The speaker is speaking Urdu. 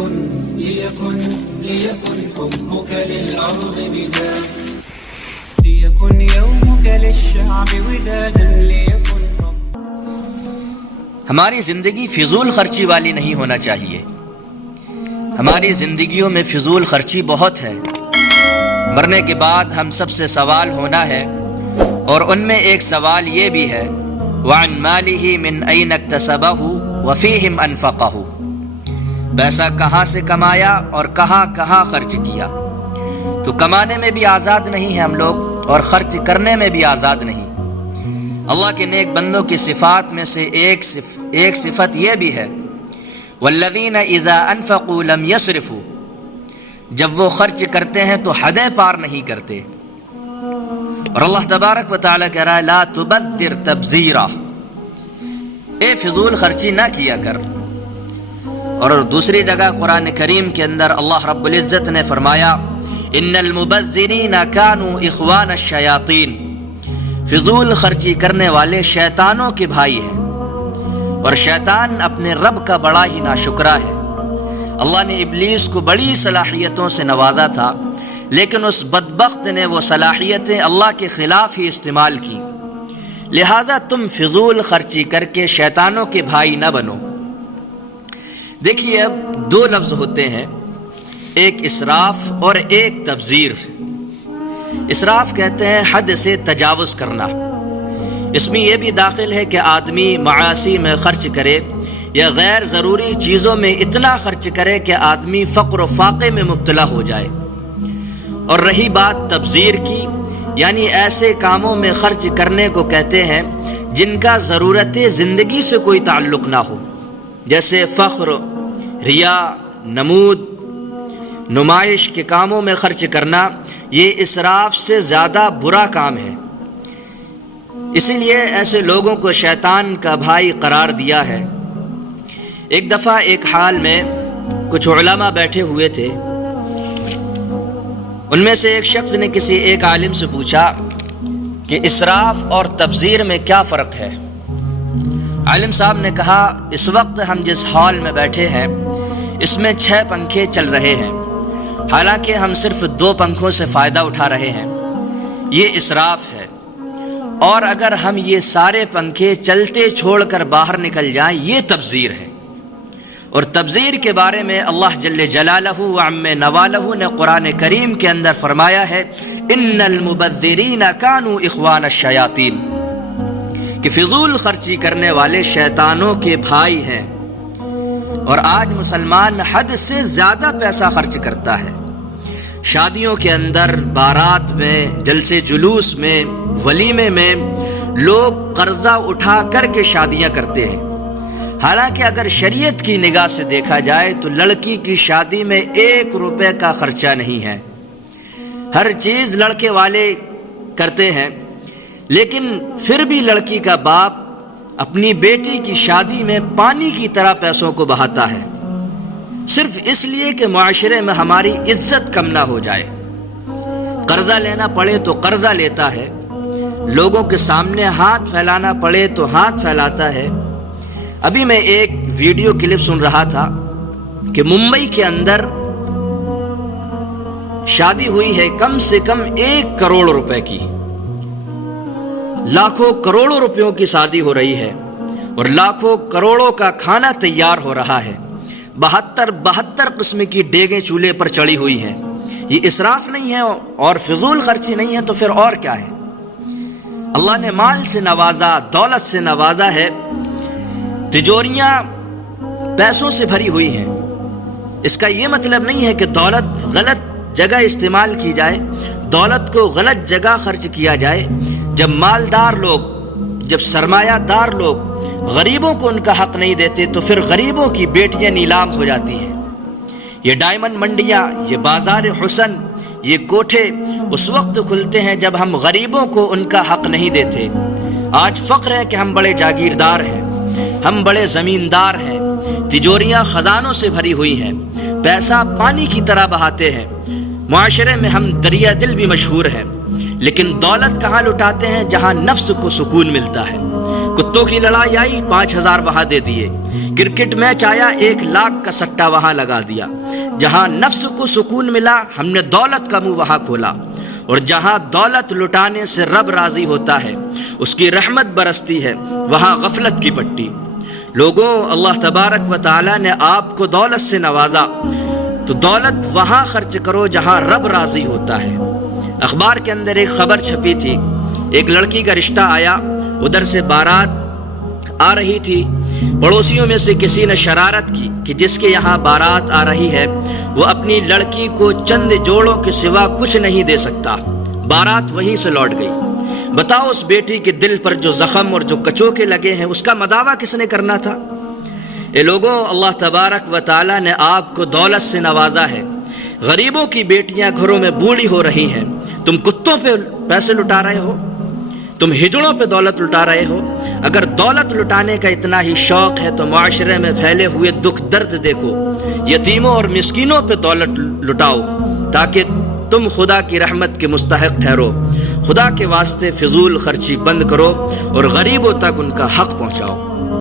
ليكن حبك للأرض بداد ليكن يومك للشعب ودادا ليكن ہماری زندگی فضول خرچی والی نہیں ہونا چاہیے۔ ہماری زندگیوں میں فضول خرچی بہت ہے۔ مرنے کے بعد ہم سب سے سوال ہونا ہے، اور ان میں ایک سوال یہ بھی ہے وَعَنْ مَالِهِ مِنْ أَيْنَ اكْتَسَبَهُ وَفِيهِمْ أَنْفَقَهُ، پیسہ کہاں سے کمایا اور کہاں کہاں خرچ کیا۔ تو کمانے میں بھی آزاد نہیں ہیں ہم لوگ، اور خرچ کرنے میں بھی آزاد نہیں۔ اللہ کے نیک بندوں کی صفات میں سے ایک صفت یہ بھی ہے وَالَّذِينَ إِذَا أَنفَقُوا لَمْ يَسْرِفُوا، جب وہ خرچ کرتے ہیں تو حدیں پار نہیں کرتے۔ اور اللہ تبارک و تعالیٰ کہہ رہا ہے لا تبذر تبذیرا، اے فضول خرچی نہ کیا کر۔ اور دوسری جگہ قرآن کریم کے اندر اللہ رب العزت نے فرمایا ان المبذرین کانوا اخوان الشیاطین، فضول خرچی کرنے والے شیطانوں کے بھائی ہیں، اور شیطان اپنے رب کا بڑا ہی ناشکرا ہے۔ اللہ نے ابلیس کو بڑی صلاحیتوں سے نوازا تھا، لیکن اس بدبخت نے وہ صلاحیتیں اللہ کے خلاف ہی استعمال کی۔ لہذا تم فضول خرچی کر کے شیطانوں کے بھائی نہ بنو۔ دیکھیے اب دو لفظ ہوتے ہیں، ایک اسراف اور ایک تبذیر۔ اسراف کہتے ہیں حد سے تجاوز کرنا۔ اس میں یہ بھی داخل ہے کہ آدمی معاصی میں خرچ کرے یا غیر ضروری چیزوں میں اتنا خرچ کرے کہ آدمی فقر و فاقے میں مبتلا ہو جائے۔ اور رہی بات تبذیر کی، یعنی ایسے کاموں میں خرچ کرنے کو کہتے ہیں جن کا ضرورت زندگی سے کوئی تعلق نہ ہو، جیسے فخر، ریا، نمود، نمائش کے کاموں میں خرچ کرنا، یہ اسراف سے زیادہ برا کام ہے۔ اسی لیے ایسے لوگوں کو شیطان کا بھائی قرار دیا ہے۔ ایک دفعہ ایک حال میں کچھ علماء بیٹھے ہوئے تھے، ان میں سے ایک شخص نے کسی ایک عالم سے پوچھا کہ اسراف اور تبذیر میں کیا فرق ہے۔ عالم صاحب نے کہا اس وقت ہم جس ہال میں بیٹھے ہیں اس میں 6 پنکھے چل رہے ہیں، حالانکہ ہم صرف 2 پنکھوں سے فائدہ اٹھا رہے ہیں، یہ اسراف ہے۔ اور اگر ہم یہ سارے پنکھے چلتے چھوڑ کر باہر نکل جائیں یہ تبذیر ہے۔ اور تبذیر کے بارے میں اللہ جل جلالہ وعم نوالہ نے قرآن کریم کے اندر فرمایا ہے ان المبذرین کانوا اخوان الشیاطین، کہ فضول خرچی کرنے والے شیطانوں کے بھائی ہیں۔ اور آج مسلمان حد سے زیادہ پیسہ خرچ کرتا ہے۔ شادیوں کے اندر، بارات میں، جلسے جلوس میں، ولیمے میں لوگ قرضہ اٹھا کر کے شادیاں کرتے ہیں، حالانکہ اگر شریعت کی نگاہ سے دیکھا جائے تو لڑکی کی شادی میں 1 روپے کا خرچہ نہیں ہے۔ ہر چیز لڑکے والے کرتے ہیں، لیکن پھر بھی لڑکی کا باپ اپنی بیٹی کی شادی میں پانی کی طرح پیسوں کو بہاتا ہے، صرف اس لیے کہ معاشرے میں ہماری عزت کم نہ ہو جائے۔ قرضہ لینا پڑے تو قرضہ لیتا ہے، لوگوں کے سامنے ہاتھ پھیلانا پڑے تو ہاتھ پھیلاتا ہے۔ ابھی میں ایک ویڈیو کلپ سن رہا تھا کہ ممبئی کے اندر شادی ہوئی ہے کم سے کم 1 کروڑ روپے کی، لاکھوں کروڑوں روپیوں کی شادی ہو رہی ہے، اور لاکھوں کروڑوں کا کھانا تیار ہو رہا ہے، 72 قسم کی دیگیں چولہے پر چڑھی ہوئی ہیں۔ یہ اسراف نہیں ہے اور فضول خرچی نہیں ہے تو پھر اور کیا ہے؟ اللہ نے مال سے نوازا، دولت سے نوازا ہے، تجوریاں پیسوں سے بھری ہوئی ہیں۔ اس کا یہ مطلب نہیں ہے کہ دولت غلط جگہ استعمال کی جائے، دولت کو غلط جگہ خرچ کیا جائے۔ جب مالدار لوگ، جب سرمایہ دار لوگ غریبوں کو ان کا حق نہیں دیتے تو پھر غریبوں کی بیٹیاں نیلام ہو جاتی ہیں۔ یہ ڈائمنڈ منڈیاں، یہ بازار حسن، یہ کوٹھے اس وقت کھلتے ہیں جب ہم غریبوں کو ان کا حق نہیں دیتے۔ آج فخر ہے کہ ہم بڑے جاگیردار ہیں، ہم بڑے زمیندار ہیں، تجوریاں خزانوں سے بھری ہوئی ہیں، پیسہ پانی کی طرح بہاتے ہیں، معاشرے میں ہم دریا دل بھی مشہور ہیں، لیکن دولت کہاں لٹاتے ہیں؟ جہاں نفس کو سکون ملتا ہے۔ کتوں کی لڑائی آئی 5,000 وہاں دے دیے، کرکٹ میچ آیا 1,00,000 کا سٹا وہاں لگا دیا۔ جہاں نفس کو سکون ملا ہم نے دولت کا منہ وہاں کھولا، اور جہاں دولت لٹانے سے رب راضی ہوتا ہے، اس کی رحمت برستی ہے، وہاں غفلت کی پٹی۔ لوگوں، اللہ تبارک و تعالیٰ نے آپ کو دولت سے نوازا تو دولت وہاں خرچ کرو جہاں رب راضی ہوتا ہے۔ اخبار کے اندر ایک خبر چھپی تھی، ایک لڑکی کا رشتہ آیا، ادھر سے بارات آ رہی تھی، پڑوسیوں میں سے کسی نے شرارت کی کہ جس کے یہاں بارات آ رہی ہے وہ اپنی لڑکی کو چند جوڑوں کے سوا کچھ نہیں دے سکتا۔ بارات وہیں سے لوٹ گئی۔ بتاؤ اس بیٹی کے دل پر جو زخم اور جو کچوکے لگے ہیں اس کا مداوع کس نے کرنا تھا؟ اے لوگوں، اللہ تبارک و تعالیٰ نے آپ کو دولت سے نوازا ہے، غریبوں کی بیٹیاں گھروں میں بوڑھی ہو رہی ہیں، تم کتوں پہ پیسے لٹا رہے ہو، تم ہجڑوں پہ دولت لٹا رہے ہو۔ اگر دولت لٹانے کا اتنا ہی شوق ہے تو معاشرے میں پھیلے ہوئے دکھ درد دیکھو، یتیموں اور مسکینوں پہ دولت لٹاؤ تاکہ تم خدا کی رحمت کے مستحق ٹھہرو۔ خدا کے واسطے فضول خرچی بند کرو اور غریبوں تک ان کا حق پہنچاؤ۔